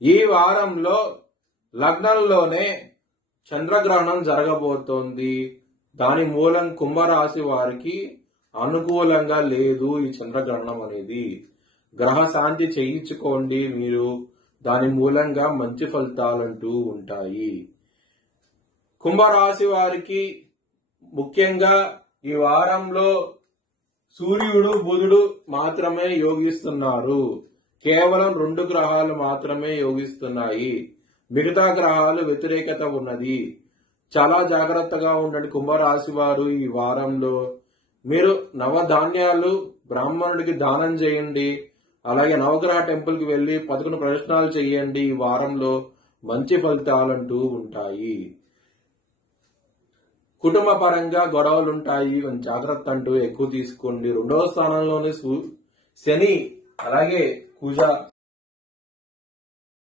ఈ వారంలో లగ్నంలోనే చంద్రగ్రహణం జరగబోతోంది. దాని మూలం కుంభరాశి వారికి అనుకూలంగా లేదు ఈ చంద్రగ్రహణం అనేది. గ్రహ శాంతి చేయించుకోండి, మీరు దాని మూలంగా మంచి ఫలితాలంటూ ఉంటాయి. కుంభరాశి వారికి ముఖ్యంగా ఈ వారంలో సూర్యుడు బుధుడు మాత్రమే యోగిస్తున్నారు. కేవలం 2 గ్రహాలు మాత్రమే యోగిస్తున్నాయి. మిగతా గ్రహాలు వ్యతిరేకత ఉన్నది. చాలా జాగ్రత్తగా ఉండండి కుంభరాశి వారు. ఈ వారంలో మీరు నవధాన్యాలు బ్రాహ్మణుడికి దానం చేయండి. అలాగే నవగ్రహ టెంపుల్కి వెళ్ళి 11 ప్రదక్షిణాలు చేయండి. ఈ వారంలో మంచి ఫలితాలంటూ ఉంటాయి. కుటుంబ పరంగా గొడవలుంటాయి, కొంచెం జాగ్రత్త అంటూ ఎక్కువ తీసుకోండి. 2వ స్థానంలోనే శని అలాగే కుజ